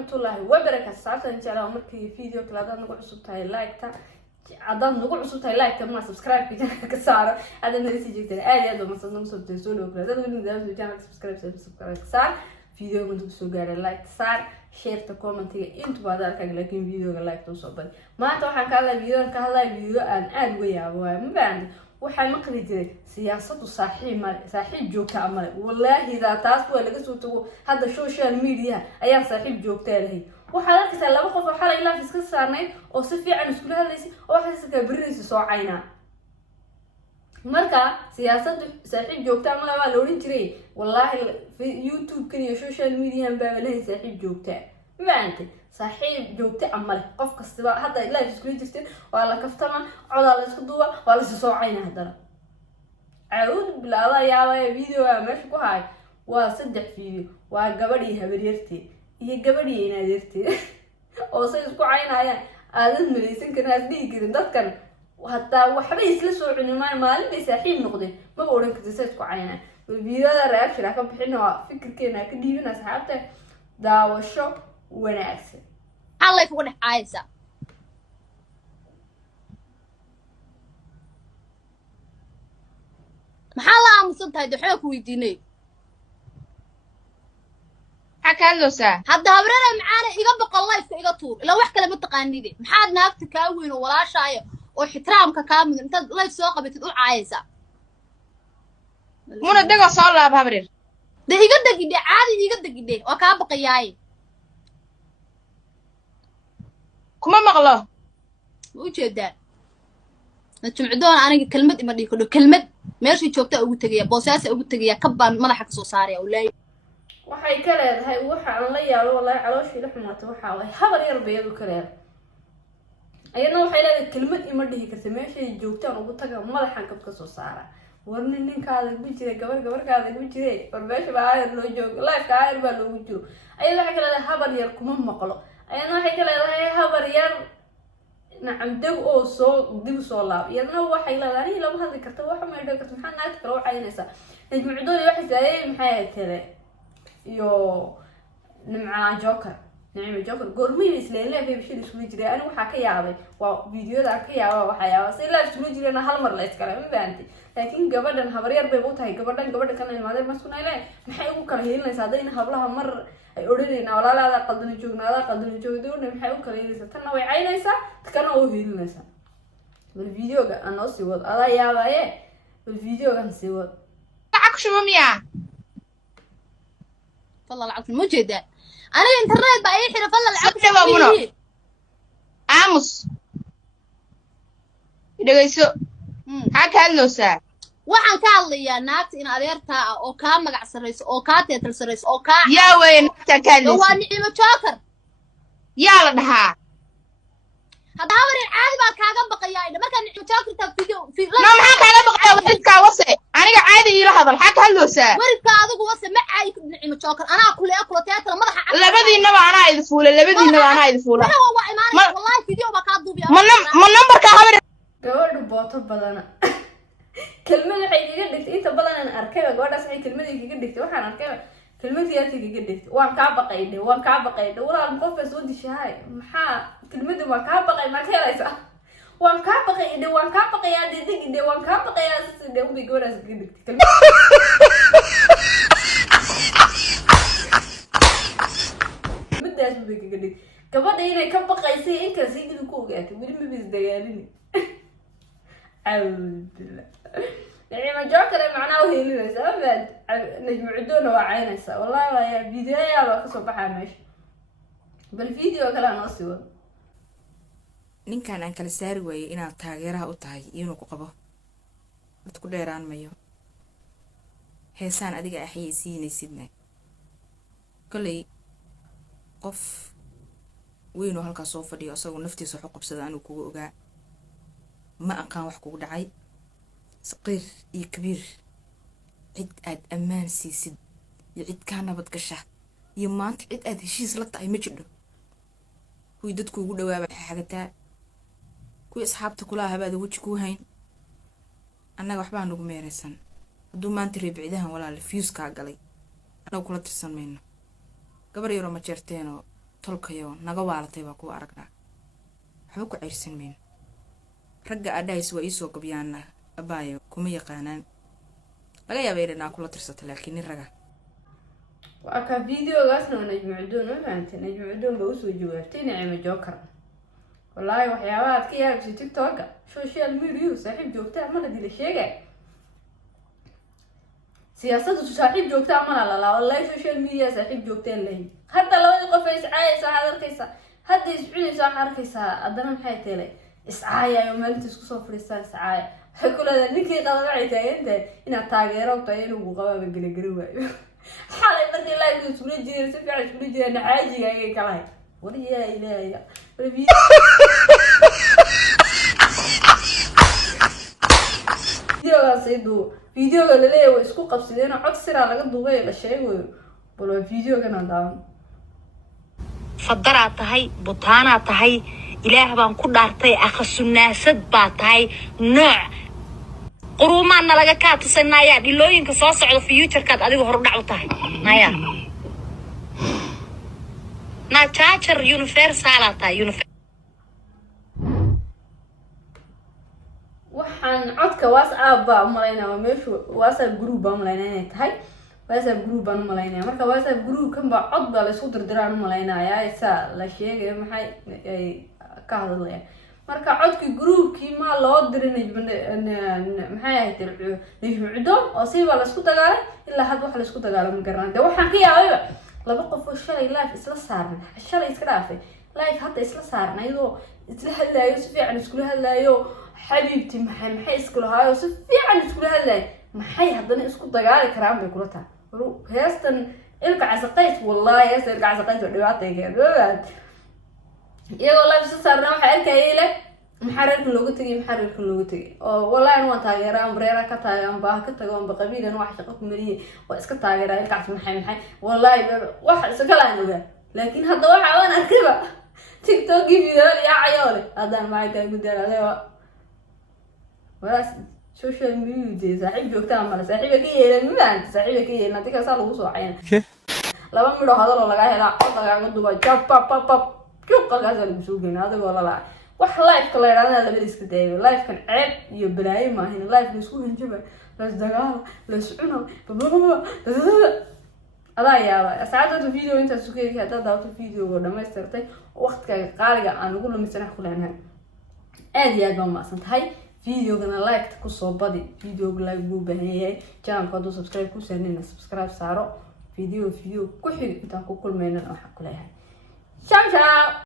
waraxmatullaahi wabarakaatuh. Saacaddan insha Allah markii video kale aad nagu cusub tahay like-ta haddaan nagu cusub tahay like-ta ma subscribe ka saaro aad nasi jeegtay aad ma soo soo dhaw kale dad wali daawada channel subscribe ka saar video ma soo gaaray like saar share ta comment inta baad arkay laakiin video-ga like to soo bad maanta waxaan ka hadlay video aan aad uga yaabo ma baan waxaan maqli jiray siyaasaddu saaxiib joogta ama wallahi taas waa laga soo tago hadda social media ayaa saaxiib joogta lahayd waxaad arkaysaa laba qof oo xalay live iska saarnay oo si fiican isku hadlaysay oo waxa iska bariis soo cayna marka siyaasaddu saaxiib joogta ama la oran jiray wallahi YouTube kan iyo social media baa lahayd saaxiib joogta maanta saaxiib joogta ama qof kasta hadda live isku jirtay waa la kaftama coda la isku duuba waa la soo cayna hadana aawud bilaada yaabay video meesha ku hay waa 3 video waa gabadhii habaryartay iyo gabadhii inaadeertay oo say isku caynayaan aadan malaysan karnaas dhiigin dadkan hatta waxba isla soo cunimay maalin bay saaxiib noqdeen ma oran kartid say isku caynaa videoda reaction ka bixinaa fikirkeena ka dhiibina asxaabta daawasho wanaagsan الله يفوق عايزة محلا مصدت هيدا حوك ويديني حكالوسا هدا هبرنا معانا يقبق الله يفوق إيقا طول لو وحكا لما تقاني دي محاد ناكت كاوين ولا شاية وحترامك كامل انت الله يفسوقها بتدقوا عايزة مونا دقا صالة بهبرير ده يقدق دي عادي يقدق دي وكابق ياي كما مغلو وجدان نجمعدون أنا كلمة إما دي كله كلمة ماشي جوكتا أو تجيا بوساس أو تجيا كبان ما راح كسو صاري أو لا waxay ka leedahay waxa aan la yaabo wallahi calooshii la xumaato waxa way habar yar beeyo ka leedahay ayana waxay leedahay kelmad ima dhihi kartay meeshay joogtaan ugu taga madaxan kab ka soo saara warni ninkaada ugu jiray gabarkaada ugu jiray warbeesha baa ayar loo joogo live ka ayar baa loogu jiro ayana waxay ka leedahay habar yar kuma maqlo ayana waxay ka leedahay habar yar nacam dab oo soo dib soo laab iyadna waxay leedahay laba hadli karto waxa ma idho karto maxaa naagta kale u caynaysaa najmucdoon waxay saayay maxay ahayd iyo nimca joker goormay isleen leeyahay bishii isku jiray anigu waxa ka yaabay waa videoda ka yaabay waxa yaabay si live isku jirayna hal mar la iskala ma baanti laakiin gabadhan habar yar bay u tahay gabadha kan ilmaade ma sunayle maxay ugu kala heelinaysaa hadayna hablaha mar ay oranayna walaalaada qaldana joogdo maxay u kala heelinaysaa tan way caynaysaa tan oo heelinaysaa bal videoga aan sii wad ala yaabaye bal videoga aan sii wad عكشو ميا والله العظيم موجودة أنا الإنترنت بقى يحرف والله العظيم عامس إذا جيسو حكالوسا waxaan ka hadlayaa naagta in adeertaa oo ka magac sareyso oo ka teetal sareyso oo ka yaa weyn takaalisa waa nicmo joker yaa la dhahaa hada hawrin caadi baa kaaga baqayaa marka nicmo joker ta video ma maxaa kaaga baqayaa wadka wase aniga caadi ila hadal xakaaloosa warka adigu wase ma caay nicmo joker anaa kule teetal madaxa labadiinaba anaa idin fuula waa imaan wallahi video ba ka duubiya ma numberka hawrin gabadhu booto badana kelmad waxay iga dhigtay inta badan aan arkay gabadhaas waxay kelmad iga dhigtay waxaan arkay kelmad yaati iga dhigtay waan ka baqay walaal qofka soo dishahay maxaa kelmadu ma ka baqay ma ka helaysa waan ka baqay waan ka baqayaa deedeg waan ka baqayaa sidii ubi gabadhaas iga dhigtay kelmadaas ubi iga dhigtay gabadha inay ka baqaysay in kala sidii ku ogaatay wali ma bis dagaalin بالله نعم جوكر معناه هيلينيس أبد نجمعدون وعينيسا والله يا فيديو يا لو كسو بحا ماشي بالفيديو كلا نصيو ninkan aan kala saari waayay inaad taageeraha u tahay inuu ku qabo mid ku dheeraan mayo heesaan adiga axayeysiinaysidna kolay qof weyn oo halkaas soo fadhiyo asagoo naftiisa wax u qabsada anuu kugu ogaa ما أقام وحكو دعي صغير إيه كبير عد أد أمان سيسد يعد كان بتكشه يمانت عد أد هشيز لطعي مجده هو يددكو يقول دوابا حاجتا كوي أصحابتا كلها هبا وجهكو هين أنا وحبان نقو ميرسان هدو ما انت ريبعدها ولا الفيوز كاقلي أنا وكلا ترسان منه قبر يورو ما جرتينو tolkayo naga waalatay baa kuwa aragnaa waxba ku ceyrsan mayno ragga adhays waa iisoo gabyaana abaayo kuma yaqaanaan laga yaabay inaa kula tirsata laakiin nin raga waa ka videogaasna najmu cudoon ma fahanteen najmu cudoon baa usoo jawaabtay Nicimo Joker wallahi waxyaabaha aad ka yaabsay TikTok social media saaxiib joogta ama la dila sheegay siyaasaddu saaxiib joogta ama la wallahi social media saaxiib joogta leeyahay hadda labada qof ay iscaayaysa hadalkaysa hadda iscunaysa arkaysa adana maxay teelay iscaayayo maalinta isku soo fariistaan iscaaya waxay ku leedahay ninkii qadabacay taagantay inaad taageero tahay inuu qabaaba galagari waayo xalay markii live isula jireen si fiican isula jireen xaajiga ay kalahay wariyaa ilaahay videoga la leeyahay way isku qabsadeen cod sira laga duubay la sheegayo bal videogan daawan fadara tahay butaana tahay ilaah baan ku dhaartay akhasunaasad baa tahay nooc quruumaana laga ka tusanaaya dhilooyinka soo socda future-kaad adigu hor dhac u tahay naya na charger universal tahay waxaan codka WhatsApp baa umaleynaa meeshu WhatsApp group baa umaleynaa inay tahay WhatsApp group baan umaleynaa marka WhatsApp group kan baa cod baa la isku dirdiraan umaleynaa isa la sheegay maxay ay ka hadlayaan marka codki groupkii ma loo dirinay maxay ahayd Najmu Cudoon oo siba la isku dagaalay ilaa had wax la isku dagaalay ma garanay waxaan ka yaabay laba qof oo shalay live isla saarnay shalay iska dhaafay live hadda isla saarnay iyadoo isla hadlayo si fiican isku hadlayo حبيبتي maxay isku lahaayo si fiican isku hadlay maxay hadana isku dagaali karaan bay kula tahay heestan ilka casaqays wallahi heestan ilka casaqays dhibaatayga iyagoo live soo saarna waxa arkayay le maxarirka loogu tagay oo wallahi waan taageeraa breera ka taagan baa ka tago aan qabiilan wax shaqo ku mariyay waa iska taageeraa ilka cas maxay wallahi wax iska laanoga laakiin hadda waxa aan arkayba TikTok video ya cayoole adan ma ay tahay gudaalada ولا social media صاحب joogta ama saaxiib ka yeelan ma saaxiib ka yeelan dadka saa lagu soo cayna laba midho hadal laga helaa cod laga duba jab pap pap qalgaas lagu soo geeyay adigoo la wax live ka leeyahay la iska daayo live kan ceeb iyo balaayo ma ahin live isku hanjaba las dagaal las cuno adaa yaaba saacada video inta soo geeyay hadda daawto video oo dhamaystirtay waqtiga qaaliga aan ugu lumisanahay kulenahay aad iyo aad baan maasan tahay videogana like ku soo badi videoga like buu baahanyahay channelka haduu subscribe ku saarnayna subscribe saaro video ku xig inta ku kulmayna waxa ku leeyahay ciao ciao